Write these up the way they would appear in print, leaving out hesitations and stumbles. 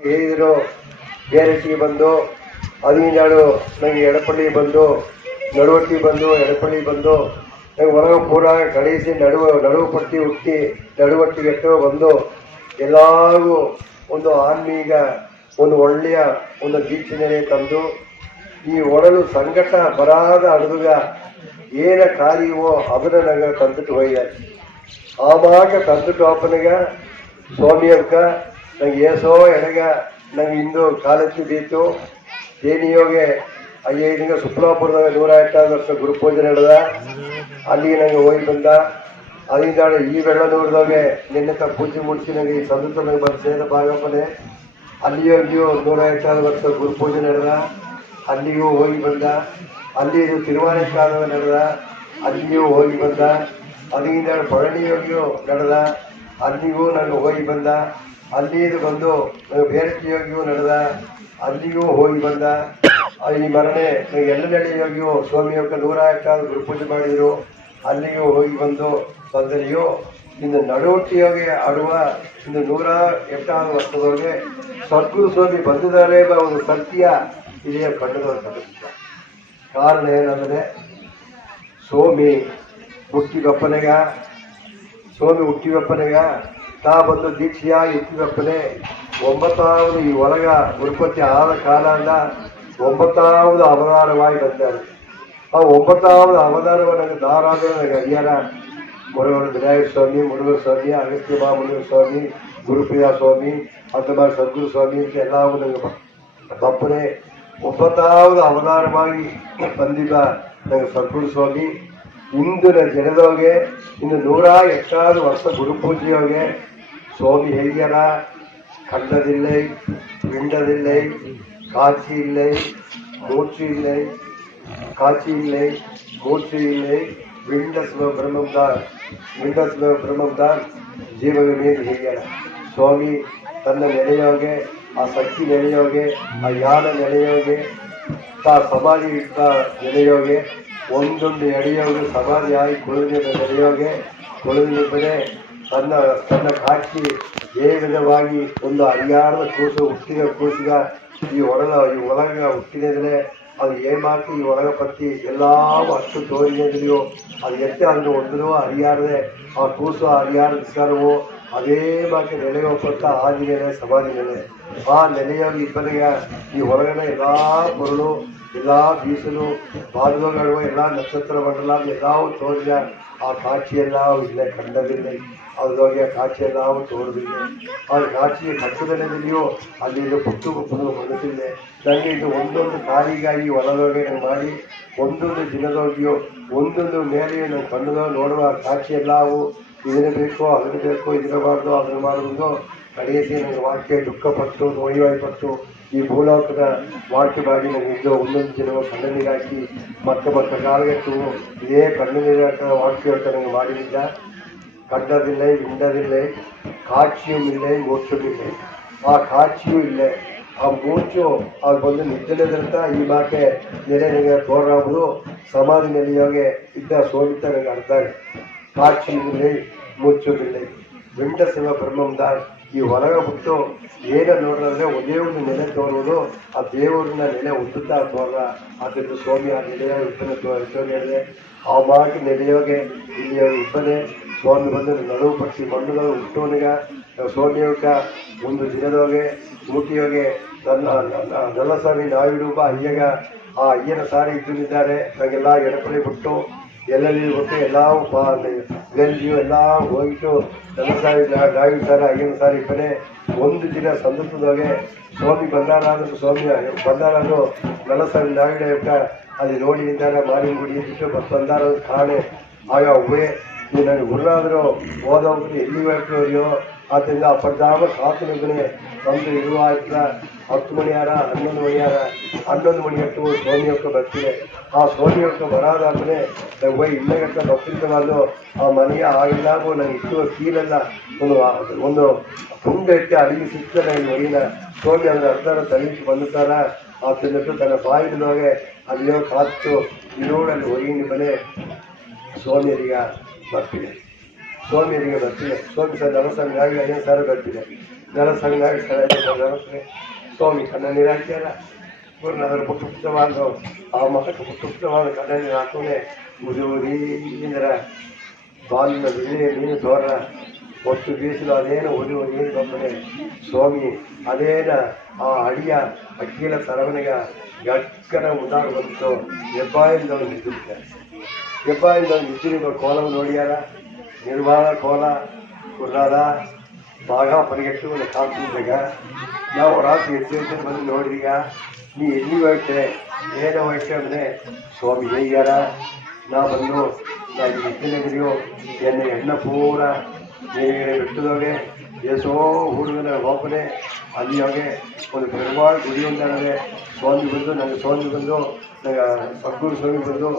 ಹೇಳಿದ್ರು ಬೇರೆಟ್ಟಿಗೆ ಬಂದು ಹದಿನಾಡು ನನಗೆ ಎಡಪಳ್ಳಿ ಬಂದು ನಡುವಟ್ಟಿ ಬಂದು ಎಡಪಳ್ಳಿ ಬಂದು ನಂಗೆ ಹೊರಗೆ ಪೂರ ಕಳಿಸಿ ನಡುವು ಪಟ್ಟಿ ಹುಟ್ಟಿ ನಡುವಟ್ಟಿಗೆಟ್ಟು ಬಂದು ಎಲ್ಲರಿಗೂ ಒಂದು ಆನ್ಮೀಗ ಒಂದು ಒಳ್ಳೆಯ ಒಂದು ದೀಕ್ಷೆನೆ ತಂದು ಈ ಒಡಲು ಸಂಕಟ ಬರಾದ ಅಡುಗ ಏನ ಕಾರ್ಯವೋ ಅದನ್ನು ನಂಗೆ ತಂದುಟ್ಟು ಹೋಯ್ಯಾರ ಆವಾಗ ತಂದುಟ್ಟು ಅಪ್ಪನಿಗೆ ಸ್ವಾಮಿ ಅಕ್ಕ ನಂಗೆ ಏಸೋ ಎಡಗ ನಂಗೆ ಇಂದು ಕಾಲಕ್ಕೆ ಬೀತು ದೇನಿಯೋಗೆ ಅಯ್ಯನಿಗೆ ಸುಪ್ರಾಪುರದಾಗ 108 ವರ್ಷ ಗುರುಪೂಜೆ ನಡೆದ ಅಲ್ಲಿಗೆ ನಂಗೆ ಹೋಗಿ ಬಂದ ಅಲ್ಲಿಂದ ಈ ಬೆಳ್ಳದೂರದಾಗೆ ನಿನ್ನೆ ಪೂಜೆ ಮುಗಿಸಿ ನನಗೆ ಈ ಸಂದರ್ಭ ನನಗೆ ಬಂದು ಸೇರಿದ ಭಾಗಪ್ಪನೆ ಅಲ್ಲಿಯೂ 108 ವರ್ಷ ಗುರುಪೂಜೆ ನಡೆದ ಅಲ್ಲಿಗೂ ಹೋಗಿ ಬಂದ ಅಲ್ಲಿ ತಿರುವಾನೇಶ್ವರ ನಡೆದ ಅಲ್ಲಿಯೂ ಹೋಗಿ ಬಂದ ಅಲ್ಲಿಂದ ಪಳನಿಯೋಗಿಯೂ ನಡೆದ ಅಲ್ಲಿಗೂ ನಾನು ಹೋಗಿ ಬಂದ ಅಲ್ಲಿದು ಬಂದು ಬೇರೆ ಯೋಗಿಯೂ ನಡೆದ ಅಲ್ಲಿಗೂ ಹೋಗಿ ಬಂದ ಈ ಮರಣೆ ಎಲ್ಲ ನಡೆಯೋಗಿಯೂ ಸ್ವಾಮಿಯೊಕ್ಕ 108 ಗುರುಪೂಜೆ ಮಾಡಿದರು ಅಲ್ಲಿಗೂ ಹೋಗಿ ಬಂದು ಬಂದರಿಯೋ ಇನ್ನು ನಡುವಟ್ಟಿಯೋಗಿ ಆಡುವ ಇನ್ನು 108 ವರ್ಷದೊಳಗೆ ಸದ್ಗುರು ಸ್ವಾಮಿ ಬಂದಿದ್ದಾರೆ ಎಂಬ ಒಂದು ಸತ್ಯ ಇಲ್ಲಿಯ ಕಂಡುವಂಥ ಕಾರಣ ಏನಂದರೆ ಸ್ವಾಮಿ ಹುಟ್ಟಿಗಪ್ಪನೆಗ ತಾ ಬಂದು ದೀಕ್ಷೆಯಾಗಿ ಹುಟ್ಟಿಗಪ್ಪನೆ 9வது ಈ ಒಳಗ ಉತ್ಪತ್ತಿ ಆದ ಕಾಲದಿಂದ 9வது ಅವತಾರವಾಗಿ ಬಂದಾರೆ ಆ 9வது ಅವತಾರವನ್ನು ಧಾರಾವಾಹಿಯಾಗಿ ಅಯ್ಯರ ಮುರುಘನ ವಿನಾಯಕ ಸ್ವಾಮಿ ಮುರುಘನ ಸ್ವಾಮಿ ಅಗಸ್ತ್ಯ ಮಹಾಮುನಿಗಳ ಸ್ವಾಮಿ ಗುರುಪ್ರಿಯ ಸ್ವಾಮಿ ಅಥವಾ ಸದ್ಗುರು ಸ್ವಾಮಿ ಅಂತ ಎಲ್ಲವೂ ನನಗೆ ಬಪ್ಪನೆ 9வது ಅವತಾರವಾಗಿ ಬಂದಿದ್ದ ನನಗೆ ಸದ್ಗುರು ಸ್ವಾಮಿ ಇಂದಿನ ಜನದೋಗೆ ಇನ್ನು 108 ವರ್ಷ ಗುರುಪೂಜೆಯೋಗೆ ಸ್ವಾಮಿ ಹೇಗ್ಯಾರ ಕಂಡದಿಲ್ಲೈ ಪಿಂಡದಿಲ್ಲೈ ಕಾಚಿ ಇಲ್ಲೈ ಮೂರ್ತಿ ಇಲ್ಲೈ ಕಾಚಿ ಇಲ್ಲೈ ಮೂರ್ತಿ ಇಲ್ಲೈ ವಿಂಡಸ್ವ ಬ್ರಹ್ಮಂದಾನ್ ಜೀವನ ಮೇಲೆ ಹೇಗ್ಯಾರ ಸ್ವಾಮಿ ತನ್ನ ನೆಲೆಯೋಗೆ ಆ ಶಕ್ತಿ ನೆಲೆಯೋಗೆ ಆ ಯಾನ ನೆಲೆಯೋಗೆ ತಾ ಸಮಾಧಿ ಇಟ್ಟ ನೆಲೆಯೋಗೆ ಒಂದೊಂದು ಎಡೆಯೋಗೆ ಸಮಾಧಿ ಆಗಿ ಕುಳಿದ ನೆಲೆಯೋಗೆ ಕುಳಿದಿದ್ದರೆ ತನ್ನ ಕಾಚಿ ಏ ವಿಧವಾಗಿ ಒಂದು ಅರಿಯಾರದ ಕೂಸು ಹುಟ್ಟಿದ ಕೂಸಿಗ ಈ ಒಳಗ ಹುಟ್ಟಿದ್ರೆ ಅದು ಏಮಾಕಿ ಈ ಒಳಗ ಪತ್ತಿ ಎಲ್ಲವೂ ಅಷ್ಟು ತೋರಿದೆಯೋ ಅದು ಎತ್ತೆ ಅದನ್ನು ಒಂದೂ ಅರಿಯಾರದೆ ಆ ಕೂಸು ಅರಿಯಾರ ವಿಸ್ಕಾರವು ಅದೇ ಮಾಕೆ ನೆಲೆಗೊಪ್ಪತ್ತ ಆದಿ ನೆಲೆ ಸಮಾಧಿ ನೆಲೆ ಆ ನೆಲೆಯಾಗಿ ಇಬ್ಬರಿಗೆ ಈ ಹೊರಗಡೆ ಎಲ್ಲ ಮರಳು ಎಲ್ಲ ಬೀಸಲು ಬಾಲ್ಯಗಳು ಎಲ್ಲ ನಕ್ಷತ್ರ ಮಂಡಲ ಎಲ್ಲವೂ ತೋರಿದ ಆ ಕಾಚಿಯೆಲ್ಲ ಇಲ್ಲೇ ಕಂಡದಿಲ್ಲ ಅದ್ರೊಳಗೆ ಆ ಕಾಚಿಯೆಲ್ಲವೂ ತೋರಿದಿಲ್ಲ ಆ ಕಾಚಿ ಕಟ್ಟದಲ್ಲಿದೆಯೋ ಅಲ್ಲಿ ಪುಟ್ಟು ಮನಸ್ಸಿದೆ ನನಗೆ ಇದು ಒಂದೊಂದು ಕಾಲಿಗಾಗಿ ಹೊಲದೊಳಗೆ ನಾನು ಮಾಡಿ ಒಂದೊಂದು ದಿನದೊಳಗೆಯೋ ಒಂದೊಂದು ಮೇಲೆ ನಾನು ಕಣ್ಣದ ನೋಡುವ ಕಾಚಿಯೆಲ್ಲವೂ ಇದನ್ನು ಬೇಕೋ ಅದನ್ನು ಬೇಕೋ ಇದರಬಾರ್ದು ಅದನ್ನು ಮಾಡುವುದು ಕಡೆಯಲ್ಲಿ ನನಗೆ ವಾಕ್ಯ ದುಃಖಪಟ್ಟು ನೋಯಿವಾಯ್ಪಟ್ಟು ಈ ಭೂಲೋಕದ ವಾಕ್ಯ ಮಾಡಿ ನನಗೆ ಇದು ಒಂದೊಂದು ದಿನ ಕಣ್ಣೀರಾಕಿ ಮತ್ತೆ ಕಾಲಗೆಟ್ಟು ಇದೇ ಕಣ್ಣೀರಾಕ ವಾಕ್ಯ ನನಗೆ ಮಾಡಿದ್ದ ಕಂಡದಿಲ್ಲೇ ಇಂಡದಿಲ್ಲೇ ಕಾಚಿಯೂ ಇಲ್ಲೇ ಮೂರ್ಛೂ ಇಲ್ಲೇ ಆ ಕಾಚಿಯೂ ಇಲ್ಲೇ ಆ ಮೂರ್ಛು ಅವ್ರು ಬಂದು ನಿದ್ದೆದಂತ ಈ ಮಾಕೆ ನೆಲೆ ನನಗೆ ತೋರಾವುದು ಸಮಾಧಿ ನೆಲೆಯೋಗೆ ಇದ್ದ ಸೋಮಿತ ನನಗೆ ಅರ್ಥ ಕಾಚಿಯಿಲ್ಲೇ ಮೂರ್ಛೋದಿಲ್ಲೇ ವಿಂಡಸಿವ ಬ್ರಹ್ಮಂದಾನ್ ಈ ಹೊರಗೆ ಬಿಟ್ಟು ಏನ ನೋಡಿದ್ರೆ ಒಂದೇ ಒಂದು ನೆಲೆ ತೋರುವುದು ಆ ದೇವರನ್ನ ನೆಲೆ ಉದ್ದುತ್ತಾ ತೋರ ಅದರಿಂದ ಸ್ವಾಮಿ ಆ ನೆಲೆಯ ಇಬ್ಬನೇ ಹೇಳಿದೆ ಆ ಮಾಗಿ ನೆಲೆಯೋಗೆ ಇಲ್ಲಿ ಇಬ್ಬನೇ ಸ್ವಾಮಿ ಬಂದು ನಡುವು ಪಕ್ಷಿ ಮಣ್ಣುಗಳು ಹುಟ್ಟೋನಿಗ ಸ್ವಾಮಿಯೋಗ ಒಂದು ದಿನದೋಗೆ ಮೂಟಿಯೋಗೆ ನಲ್ಲಸ್ವಾಮಿ ನಾವಿಡುವ ಅಯ್ಯಗ ಆ ಅಯ್ಯನ ಸಾರಿ ಇದ್ದಿದ್ದಾರೆ ನನಗೆಲ್ಲ ಎಡಪಡಿ ಬಿಟ್ಟು ಎಲ್ಲೆಲ್ಲಿ ಬಿಟ್ಟು ಎಲ್ಲವೂ ಗೆಲ್ಜಿಯು ಎಲ್ಲ ಹೋಗಿಟ್ಟು ನಲ್ಲಸ್ವಾಮಿ ನಾವಿಡು ಸಾರಿ ಅಯ್ಯನ ಸಾರಿ ಇಬ್ಬನೇ ಒಂದು ದಿನ ಸಂದರ್ಭದೊಳಗೆ ಸ್ವಾಮಿ ಬಂದಾರನ್ನು ನಲ್ಲಸ್ವಾಮಿ ನಾವಿಡ ಅಲ್ಲಿ ನೋಡಿ ಇದ್ದಾರೆ ಮಾರಿ ಗುಡಿ ಬಿಟ್ಟು ಬಂದಾರ ಕಾಣೆ ಆಗ ಉಭಯ ನೀವು ನನಗೆ ಗುರುನಾದರೂ ಹೋದವ್ರು ಎಲ್ಲಿ ಹೋಗ್ತೀವೋ ಆದ್ದರಿಂದ ಅಪರ್ಧಾಮ ಕಾತುನಿಗೆ ತಂದು ಇರುವ 10 ಮಣಿಯಾರ 11 ಮಣಿಯಾರ 11 ಮಣಿ ಅಟ್ಟು ಸ್ವಾಮಿಯೊಕ್ಕ ಬರ್ತಿದೆ ಆ ಸ್ವಾಮಿಯೊಕ್ಕ ಬರಾದಾದ್ಮೇಲೆ ನಂಗೆ ಹೋಗಿ ಇಲ್ಲಗಟ್ಟ ಬರ್ತಿದ್ದವಲ್ಲು ಆ ಮನೆಗೆ ಆಗಿಲ್ಲಾಗೂ ನನಗೆ ಇಟ್ಟು ಕೀಲೆಲ್ಲ ಒಂದು ತುಂಡು ಎತ್ತಿ ಅಡಿಗೆ ಸಿಗ್ತಾರೆ ಒಯ್ಯಿನ ಸ್ವಾಮಿ ಅದರ ಅರ್ಧನ ತಲೆಗೆ ಬಂದುತ್ತಾರ ಆ ತಿಂದಿಟ್ಟು ತನ್ನ ಬಾಯಿನೊಳಗೆ ಅಲ್ಲಿಯೋ ಕಾತು ಇರೋಡಲ್ಲಿ ಹೊರಗಿನ ಮನೆ ಸ್ವಾಮಿಯರಿಗೆ ಬರ್ತಿದೆ ಸ್ವಾಮಿಯರಿಗೆ ಬರ್ತಿದೆ. ಸ್ವಾಮಿ ಸರ್ ನರಸಂಗಾಗಿ 5,000 ಬರ್ತಿದೆ. ನರಸಂಗಾಗಿ ಸರ್ 5,000 ನಮಸ್ತೆ. ಸ್ವಾಮಿ ಕಣ್ಣ ನೀರು ಹಾಕ್ಯಾರ. ಗುರುನಾಥರ ಪುಟ್ಟವಾದ ಆ ಮಠಕ್ಕೆ ಪುಟ್ಟವಾದ ಕಣ್ಣ ನೀರು ಹಾಕೋನೆ ಉದಿಂದ್ರ ಬಾಲಿನ ಬಿಳಿ ಮೀನು ತೋರ ಒಟ್ಟು ಬೀಸಲು ಅದೇನು ಉದಿ ನೀರು ಬಂದರೆ ಸ್ವಾಮಿ ಅದೇನ ಆ ಅಡಿಯ ಅಕ್ಕಿಲ ಸರವಣಿಗ ಗಕ್ಕನ ಉದಾರ ಬಂತು. ಹೆಬ್ಬಾಯಿಂದ ಅವ್ನು ನಿಂತಿರ್ತಾರೆ. ಹೆಬ್ಬಾಯಿಂದ ಅವ್ನು ನಿಂತಿರುವ ಕೋಲವನ್ನು ನೋಡಿಯಾರ. ನಿರ್ವಾಣ ಕೋಲ ಗುರುನಾಥ ಭಾಗ ಪರಿಗೆಟ್ಟು ಒಂದು ಕಾಲ್ತಿದ್ದಾಗ ನಾವು ರಾತ್ರಿ ಎದ್ದು ಬಂದು ನೋಡಿದೀಗ ನೀ ಎಲ್ಲಿ ಹೋಯ್ತೆ ಏನೋ ಹೋಯ್ತೆ ಅಂದರೆ ಸ್ವಾಮಿ ಹೇಗ್ಯಾರ ನಾ ಬಂದು ನಾನು ಎತ್ತಿನಗಿರಿಯೋ ಎನ್ನ ಎಣ್ಣ ಪೂರ ನೀರಿಗೆ ಬಿಟ್ಟದೋಗೆ ಏಸೋ ಹುಡುಗನ ಹೋಗನೆ ಅಲ್ಲಿ ಹೋಗಿ ಒಂದು ಪೆರುಮಾಳ್ ಗುಡಿ ಉಂಟಾಗದೆ ಸ್ವಾಮಿ ಬಂದು ನನಗೆ ಸ್ವಾಮಿ ಬಂದು ಸದ್ಗುರು ಸ್ವಾಮಿ ಬಂದು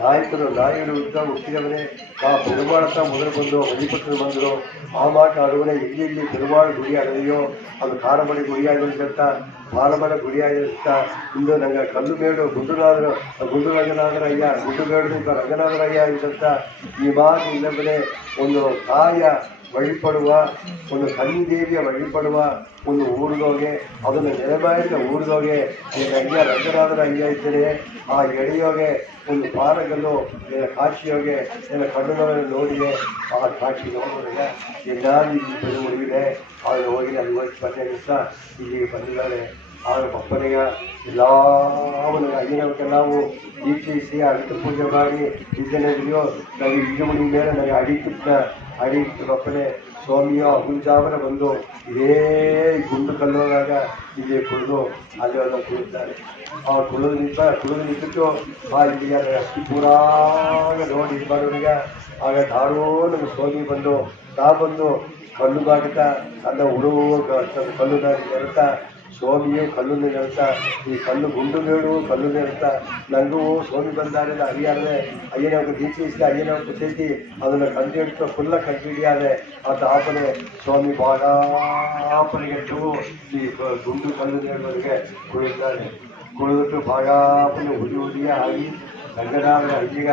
ನಾಯಿಗಳು ಉದ್ದ ಹುಟ್ಟಿದವನೇ ಆ ಪೆರುಮಾಳ್ ಹತ್ರ ಮೊದಲು ಬಂದು ಮಣಿಪಟ್ಟರು ಬಂದರು. ಆ ಮಾಟ ಅಡುವನೆ ಎಲ್ಲಿ ಪೆರುಮಾಳ್ ಗುಡಿ ಆಗದೆಯೋ ಅದು ಕಾರಮಳೆ ಗುಡಿ ಆಗಿರುತ್ತ ಮಾರಮಳೆ ಗುಡಿ ಆಗಿರುತ್ತ ಇಂದು ನಂಗೆ ಕಲ್ಲು ಮೇಡು ಗುಂಡು ರಂಗನಾಥರಯ್ಯ ಗುಂಡು ಮೇಡು ರಂಗನಾಥರಯ್ಯ ಆಗಿರುತ್ತ ಈ ಮಾತು ಇಲ್ಲವೇ ಒಂದು ತಾಯ ವழிಪಡುವ ಒಂದು ಕನ್ನಿದೇವಿಯ ವழிಪಡುವ ಒಂದು ಊರಿದೋಗೆ ಅದನ್ನು ನೆಲೆಮಾಡಿದ ಊರಿದೋಗೆ ನಿನ್ನ ಅಯ್ಯ ರಂಗನಾಥರ ಅಯ್ಯ ಇದ್ದರೆ ಆ ಎಳೆಯೋಗೆ ಒಂದು ಪಾನಗಲ್ಲು ನಿನ್ನ ಕಾಶಿಯೋಗೆ ನಿನ್ನ ಕಣ್ಣುಗಳನ್ನು ನೋಡಿದೆ. ಆ ಕಾಶಿ ನೋಡಿದಾಗ ಎಲ್ಲಾರು ಇಲ್ಲಿ ಬಂದು ಮುಳುಗಿದೆ. ಅವನು ಹೋಗಿ ಅಲ್ಲಿ ಹೋಗಿ ಬಂದ ಇಲ್ಲಿಗೆ ಬಂದಿದ್ದಾರೆ. ಆಗ ಪಪ್ಪನಿಗೆ ಎಲ್ಲವನ್ನ ಅಯ್ಯನವಕ್ಕೆಲ್ಲವೂ ದೀಕ್ಷಿಸಿ ಅಡಿತು ಪೂಜೆ ಮಾಡಿ ಇದ್ದೇನೆಯೋ ನನಗೆ ಇಜುಮಣಿ ಮೇಲೆ ನನಗೆ ಅಡಿಟ್ಟು ಪಪ್ಪನೆ ಸ್ವಾಮಿಯೋ ಹುಂಜಾವನ ಬಂದು ಇದೇ ಗುಂಡು ಕಲ್ಲೋದಾಗ ಇಲ್ಲಿ ಕುಡಿದು ಅಲ್ಲಿ ಅದನ್ನು ಕುಡಿತಾರೆ. ಆ ಕುಡಿದು ನಿಂತಿಟ್ಟು ಆ ಇಲ್ಲಿ ಅಕ್ಕಿ ಪೂರಾಗ ನೋಡಿ ಮಾಡೋರಿಗೆ ಆಗ ದಾರೋ ನಮಗೆ ಸ್ವಾಮಿ ಬಂದು ಬಂದು ಕಲ್ಲು ಬಾಗಿತ ಅನ್ನ ಹುಡುಗ ಕಲ್ಲು ನೆರತಾ ಸ್ವಾಮಿಯು ಕಲ್ಲು ನೆರತಾ ಈ ಕಲ್ಲು ಗುಂಡು ಬೇಡು ಕಲ್ಲು ನೆರತಾ ನನಗೂ ಸ್ವಾಮಿ ಬಂದಾರೆ ಅರಿಯಾದೆ ಅಯ್ಯನವ್ರಿಗೆ ದೀಕ್ಷಿಸಿದ ಅಯ್ಯನವ್ರ ಸೇತಿ ಅದನ್ನು ಕಂಡು ಹಿಡಿದು ಫುಲ್ಲ ಕಂಡು ಹಿಡಿಯಾದೆ ಆತ ಆಪನೆ ಸ್ವಾಮಿ ಭಾಗಾಪನೆಗೆಟ್ಟು ಈ ಗುಂಡು ಕಲ್ಲು ನೆರವರಿಗೆ ಕುಳಿತಾರೆ. ಕುಳಿದು ಭಾಗಾಪನೆ ಉದಿಯ ಆಗಿ ರಂಗನಾಥ ಅಯ್ಯಗ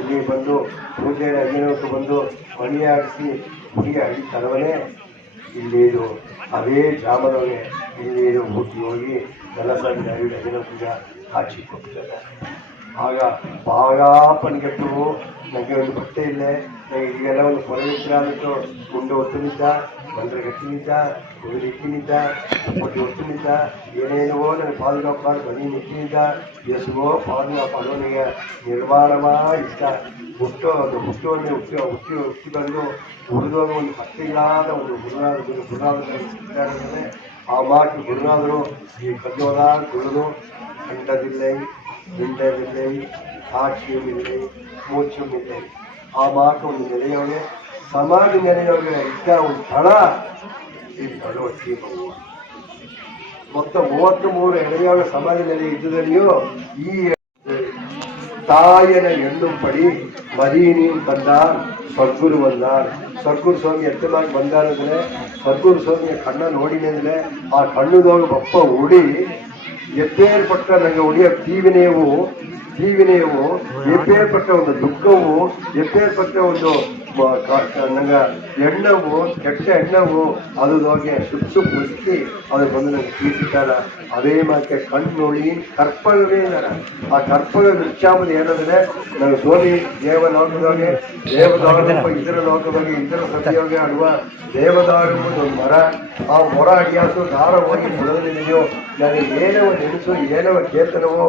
ಇಲ್ಲಿ ಬಂದು ಪೂಜೆ ಅಯ್ಯನವ್ರಿಗೆ ಬಂದು ಮಣಿಯಾಡಿಸಿ ಹುಡುಗಿ ಅಡಿ ತರವನೇ ಇಲ್ಲೇದು ಅದೇ ಜಾಮನವೇ ಇಲ್ಲೇದು ಹುಟ್ಟಿ ಹೋಗಿ ಕೆಲಸ ಅಯ್ಯನ ಪೂಜೆ ಹಾಕಿ ಹೋಗ್ತಾರೆ. ಆಗ ಭಾಗಾಪನಿಗೆಟ್ಟು ನನಗೆ ಒಂದು ಬಟ್ಟೆ ಇಲ್ಲೇ ನನಗೆ ಈಗೆಲ್ಲ ಒಂದು ಕೊರಗಿಟ್ಟು ಮುಂದೆ ಒತ್ತುನಿದ್ದ ಮಂತ್ರ ಗಟ್ಟಿನಿದ್ದ ಕುದುರೆ ಇಟ್ಟಿನಿದ್ದ ಒಟ್ಟು ಒತ್ತುನಿದ್ದ ಏನೇನೋ ನನಗೆ ಪಾದುಗಪ್ಪ ಬನ್ನಿ ನಿಟ್ಟಿನಿದ್ದ ಎಸುಗೋ ಪಾದುಗಪ್ಪ ಅವನಿಗೆ ನಿರ್ಮಾಣವಾ ಇಷ್ಟ ಹುಟ್ಟುವನ್ನು ಹುಟ್ಟಿ ಬಂದು ಹುಡುಗರು ಒಂದು ಪಟ್ಟಿಲ್ಲಾದ ಒಂದು ಗುರುನಾಥರು ಆ ಮಾತು ಗುರುನಾಥರು ಈ ಕಲ್ಲೋಲ ಗುರುದು ಅಂಡದಿಲ್ಲೈ ದಿಂಡದಿಲ್ಲೈ ಸಾಕ್ಷಿಯುಮಿಲ್ಲೈ ಮೋಕ್ಷಮಿಲ್ಲೈ ಆ ಮಾತು ಒಂದು ನೆಲೆಯೋಗೆ ಸಮಾಧಿ ನೆಲೆಯೋಗೆ ಇದ್ದ ಒಂದು ಸ್ಥಳ ಈ ಭಗವತಿ ಮೊತ್ತ 33 ಎಳೆಯೋಗ ಸಮಾಧಿ ನೆಲೆ ಇದ್ದುದಲ್ಲಿಯೂ ಈ தாயன எண்ணும் படி மதீனியும் தந்தார் சத்குரு வந்தார். ಸದ್ಗುರು ಸ್ವಾಮಿ ಎತ್ತಲಾಗಿ ಬಂದಾರದ್ರೆ ಸದ್ಗುರು ಸ್ವಾಮಿಯ ಕಣ್ಣ ನೋಡಿನಂದ್ರೆ ಆ ಕಣ್ಣುದೋಗ ಬಪ್ಪ ಉಡಿ ಎಪ್ಪೇರ್ಪಟ್ಟ ನನಗೆ ಉಳಿಯ ತೀವಿನೆಯವು ಎಪ್ಪೇರ್ಪಟ್ಟ ಒಂದು ದುಃಖವು ಎಪ್ಪೇರ್ಪಟ್ಟ ಒಂದು ನಂಗೆ ಎಣ್ಣವು ಕೆಟ್ಟ ಎಣ್ಣವು ಅದು ಹೋಗಿ ಸುತ್ತು ಮುಚ್ಚಿ ಅದು ಬಂದು ನನಗೆ ತೀರ್ಸಿದ್ದಾರ. ಅದೇ ಮಾಕೆ ಕಣ್ಣೊಳಿ ಕರ್ಪಗವೇ ಇದಾರ. ಆ ಕರ್ಪಗ ವೃಕ್ಷಾಂಬುದು ಏನಂದ್ರೆ ನನಗೆ ಸ್ವಾಮಿ ದೇವಲೋಕದೊಳಗೆ ಇದರ ಲೋಕದೊಳಗೆ ಇದರ ಸತಿಯೋಗಿ ಆಡುವ ದೇವದಾರು ಒಂದು ಮರ. ಆ ಮೊರ ಅಡಿಯಾಸು ದಾರ ಹೋಗಿ ಬೆಳೆದಿದೆಯೋ ನನಗೆ ಏನವ ನೆನೆಸು ಏನವ ಚೇತನವೋ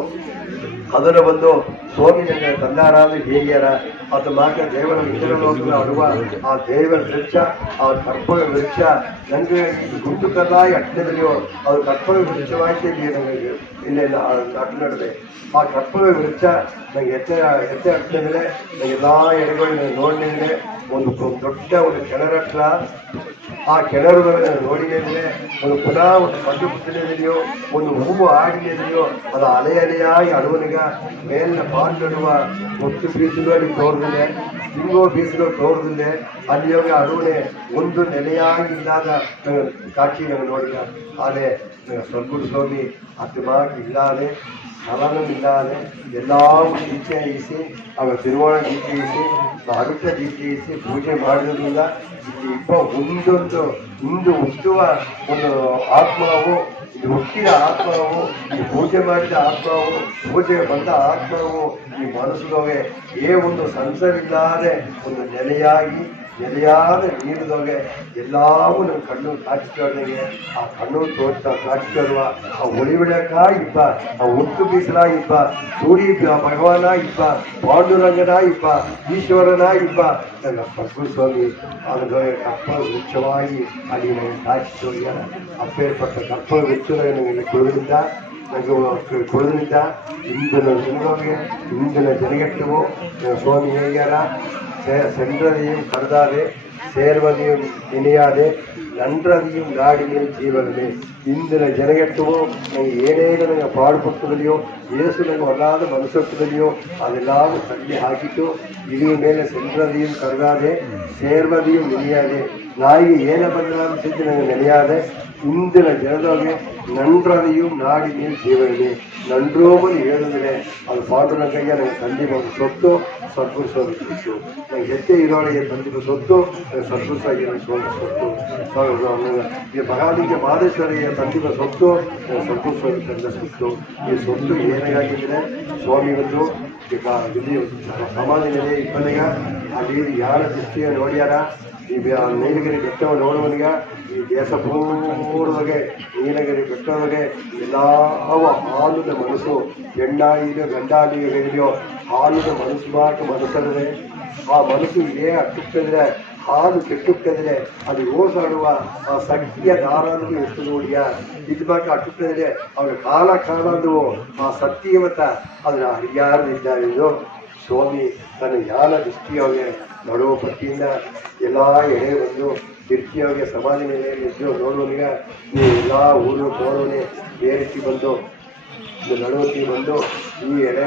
ಅದನ್ನು ಬಂದು ಸ್ವಾಮಿ ನನಗೆ ತಂದಾರಾದ ಹೇಗಿಯಾರ ಅದು ಮಾತ್ರ ದೇವರ ಇದರ ಲೋಕದ ಆಡುವ ಆ ದೇವರ ವೃಕ್ಷ ಆ ಕರ್ಪಗ ವೃಕ್ಷ ನನಗೆ ಗುಂಡು ಕಲ್ಲಾಗಿ ಅಟ್ಟದೆಯೋ ಅದು ಕರ್ಪಗ ವೃಕ್ಷವಾಗಿ ನನಗೆ ಇಲ್ಲೇ ನಾಟು ನಡೆದೆ. ಆ ಕರ್ಪಗ ವೃಕ್ಷ ನನಗೆ ಎತ್ತೆ ಅಟ್ಟದ್ರೆ ನನಗೆ ಎಲ್ಲ ಎಡೆಗಳು ನೋಡಿದ್ರೆ ಒಂದು ದೊಡ್ಡ ಒಂದು ಕೆಳರಟ್ಲ ಆ ಕೆಳರುಗಳನ್ನು ನೋಡಿದರೆ ಒಂದು ಪುನಃ ಒಂದು ಕಟ್ಟು ಪುತ್ತಲೆಯೋ ಒಂದು ಹೂವು ಆಡಿದೆಯೋ ಅದು ಅಲೆ ಅಲೆಯಾಗಿ ಅಡುವನಿಗ ಮೇಲಿನ ಪಾಲ್ನಡುವ ಒತ್ತು ಬೀಸಲು ಅಲ್ಲಿ ತೋರುದಿಲ್ಲ, ಹಿಂಗೋ ಬೀಸಲು ತೋರುದಿಲ್ಲ. ಅಲ್ಲಿ ಹೋಗಿ ಅಡುವನೆ ಒಂದು ನೆಲೆಯಾಗಿ ಇಲ್ಲದ ಕಾಕ್ಷಿ ನಾವು ನೋಡಿದ. ಆದರೆ ಸದ್ಗುರು ಸ್ವಾಮಿ ಅತಿಮಾಗಿ ಇಲ್ಲದೆ ಸ್ಥಳನೂ ಇಲ್ಲದೆ ಎಲ್ಲವೂ ದೀಕ್ಷೆಯಿಸಿ ಆಗ ತಿರುವೋಣ ದೀಕ್ಷೆಯಿಸಿ ಅಡುತ್ತ ದೀಕ್ಷೆಯಿಸಿ ಪೂಜೆ ಮಾಡುವುದಿಲ್ಲ. ಇಲ್ಲಿ ಇಬ್ಬ ಒಂದೊಂದು ಇಂದು ಹುಟ್ಟುವ ಒಂದು ಆತ್ಮವು, ಇದು ಹುಟ್ಟಿದ ಆತ್ಮವು, ಈ ಪೂಜೆ ಮಾಡಿದ ಆತ್ಮವು, ಪೂಜೆಗೆ ಬಂದ ಆತ್ಮವು ಈ ಮನಸ್ಸಿನೊಳಗೆ ಒಂದು ಸಂಸರಿಲ್ಲದೆ ಒಂದು ನೆಲೆಯಾದ ನೀರಿನೊಳಗೆ ಎಲ್ಲವೂ ನಮ್ಮ ಕಣ್ಣು ಕಾಚಿಕೊಳ್ಳಿಗೆ ಆ ಕಣ್ಣು ತೋರ್ತಾ ಕಾಚಿಕೊಳ್ಳುವ ಆ ಒಳಿಬಿಡಕ್ಕಾಗಿಪ್ಪ, ಆ ಒಟ್ಟು ಬೀಸಲಾಗಿಪ್ಪ, ಸೂರ್ಯ ಭಗವಾನಾಗಿಪ್ಪ, ಪಾಂಡುರಂಗನಾಗಿಪ್ಪ, ಈಶ್ವರನಾಗಿಪ್ಪ ನನ್ನ ಸದ್ಗುರು ಸ್ವಾಮಿ ಅದರೊಳಗೆ ಕಪ್ಪ ವೃಕ್ಷವಾಗಿ ಅಲ್ಲಿ ನನಗೆ ಕಾಚಿಕೊಳ್ಳ ಅಪ್ಪೇರ್ಪಟ್ಟ ಕಪ್ಪ ವೃಕ್ಷವಾಗಿ ನನಗೆ ಕೊಡೋದ್ರಿಂದ ಇಂದಿನ ಜನಗಟ್ಟವು ಸ್ವಾಮಿ ಹೇಗ್ಯಾರ சென்றதையும் கருதாதே, சேர்வதையும் நினையாதே, நன்றதையும் நாடியும் ஜீவனமே. ಇಂದಿನ ಜನಗಟ್ಟವು ನನಗೆ ಏನೇನು ನನಗೆ ಪಾಡುಪಟ್ಟದಲ್ಲಿಯೋ ಏಸು ನನಗೆ ಒಲ್ಲಾದ ಮನಸ್ಸೊಟ್ಟದಲ್ಲಿಯೋ ಅದೆಲ್ಲವೂ ತಳ್ಳಿ ಹಾಕಿತು. ಇದ್ರ ಮೇಲೆ ಸೆಂದ್ರದಿಯೂ ಕರಗಾದೆ, ಸೇರ್ವದಿಯೂ ನೆನೆಯಾದೆ, ನಾಯಿಗೆ ಏನ ಬಂದಾದ ಸಿದ್ದು ನನಗೆ ನೆನೆಯಾದೆ. ಇಂದಿನ ಜನದೊಳಗೆ நன்றதையும் நாடினேன் ஜீவனே. நன்றோமல் ಹೇಳುವುದೇ ಅದು ಪಾಂಡುರಂಗಯ್ಯ ನನಗೆ ತಂದಿರುವ ಸೊತ್ತು ಸದ್ಗುರು ಸ್ವಾಮಿ ಸೊತ್ತು. ನನಗೆ ಹೆಜ್ಜೆ ಇರೋಳಿಗೆ ತಂದಿರುವ ಸೊತ್ತು ಸದ್ಗುರು ಸ್ವಾಮಿ ಸೊತ್ತು. ಈ ಮಹಾಲಿಂಗ ಮಾದೇಶ್ವರಿಗೆ ತಂದಿರುವ ಸೊತ್ತು ಸದ್ಗುರು ಸ್ವಾಮಿ ತಂದ ಸೊತ್ತು. ಈ ಸೊತ್ತು ಏನಾಗಿದ್ದರೆ ಸ್ವಾಮಿ ಒಂದು ಈಗ ಇಲ್ಲಿ ಸಮಾಧಿ ನೆಲೆ ಇಬ್ಬನಿಗ ಅಲ್ಲಿ ಯಾರ ದೃಷ್ಟಿಯ ನೋಡ್ಯಾರ ಈ ನೀಲಗಿರಿ ಬೆಟ್ಟವನ್ನು ನೋಡುವನಿಗ ಈ ದೇಶ ಪೂರ್ವಗೆ ನೀಲಗಿರಿ ಬೆಟ್ಟದೊಳಗೆ ಎಲ್ಲವ ಹಾಲುದ ಮನಸ್ಸು ಹೆಣ್ಣಾಗಿದೆಯೋ ಗಂಡಾಗಿದೆಯೋ ಹಾಲುದ ಮನಸ್ಸು ಮಾತ್ರ ಮನಸ್ಸಲ್ಲದೆ ಆ ಮನಸ್ಸು ಇದೇ ಅಟ್ಟುತ್ತಿದ್ರೆ ಹಾಲು ಕೆಟ್ಟುತ್ತಿದ್ರೆ ಅದು ಓಸಾಡುವ ಆ ಸತ್ಯ ದಾರಾನು ಎಷ್ಟು ನೋಡಿಯ ಇದು ಮಾತ್ರ ಅಟ್ಟುತ್ತಿದ್ರೆ ಅವರ ಕಾಲ ಆ ಸತ್ಯವತ್ತ ಅದನ್ನ ಹರಿಯಾರದಿದ್ದಾರೆಂದು ಸ್ವಾಮಿ ತನ್ನ ಜ್ಞಾನ ದೃಷ್ಟಿಯಾಗೆ ನಡುವ ಪಟ್ಟಿಯಿಂದ ಎಲ್ಲ ಎಡೆ ಬಂದು ತಿರ್ಚಿಯಾಗೆ ಸಮಾಧಿ ಮೇಲೆ ಎದ್ದು ನೋಡುವನಿಗ ನೀವು ಎಲ್ಲ ಊರು ನೋಡುವನೆ ಬೇರೆಸಿ ಬಂದು ನಡುವತಿ ಬಂದು ಈ ಎಡೆ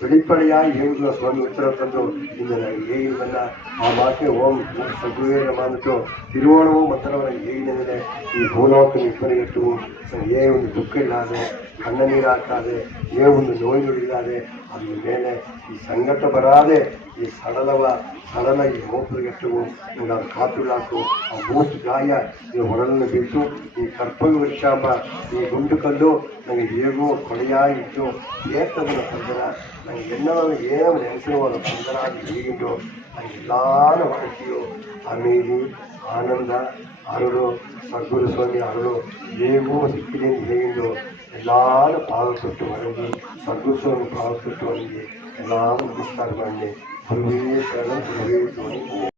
ಬೆಳಿಪಳಿಯಾಗಿ ಹೇಳುವ ಸ್ವಾಮಿ ಉತ್ತರ ತಂದು ಇಂದ ನನಗೆ ಹೇಗೆ ಬಂದ ಆ ಮಾತೆ ಓಂ ಸಗುವೇ ನಮ್ಮ ಅಂದ್ಬಿಟ್ಟು ತಿರುವೋಣವು ಮತ್ತು ನನಗೆ ಹೇಗಿದ್ದೇನೆ ಈ ಭೂಲೋಕ ಇಬ್ಬರಿಗಟ್ಟು ನನಗೆ ಒಂದು ದುಃಖ ಇಲ್ಲಾದೆ ಕಣ್ಣ ನೀರು ಹಾಕಾದೆ ಒಂದು ನೋವು ನುಡಿಲಾದೆ ಅದ್ರ ಮೇಲೆ ಈ ಸಂಗಟ ಬರಾದೆ ಈ ಸಡಲ ಈ ಮೋಪರಿಗಟ್ಟವು ನನಗೆ ಅದು ಕಾತುಳಾಕು ಆ ಮೂಸು ಗಾಯ ಈ ಹೊರಲನ್ನು ಬಿಟ್ಟು ಈ ಕರ್ಪಗ ವೃಕ್ಷಾಂಬ ಈ ಗುಂಡು ಕಲ್ಲು ನನಗೆ ಹೇಗೋ ಕೊಳೆಯಾಗಿತ್ತು ಏತದನ್ನು ತಂದರ ನನಗೆ ಎಲ್ಲವನ್ನು ಏನೋ ನೆನೆಸಿರುವ ತಂದರಾಗಿ ಹೀಗಿದ್ದು ನನಗೆಲ್ಲಾನು ಹೊರಟಿಯು ಆಮೇಲೆ ಆನಂದ ಅರಳು ಸದ್ಗುರು ಸ್ವಾಮಿ ಅರಳು ಹೇಗೂ ಸಿಕ್ಕಿದೆ ಹೇಗಿದ್ದು ಎಲ್ಲರೂ ಪಾಲು ತೊಟ್ಟು ಹೊರಗಿ ಸದ್ಗುರು ಸ್ವಾಮಿ ಪಾಲು ತೊಟ್ಟು ಹೊರಗಿ ಎಲ್ಲರೂ ನಮಸ್ಕಾರ ಮಾಡಿ ಗುರುವೇ ಶರಣ ಗುರುವೇ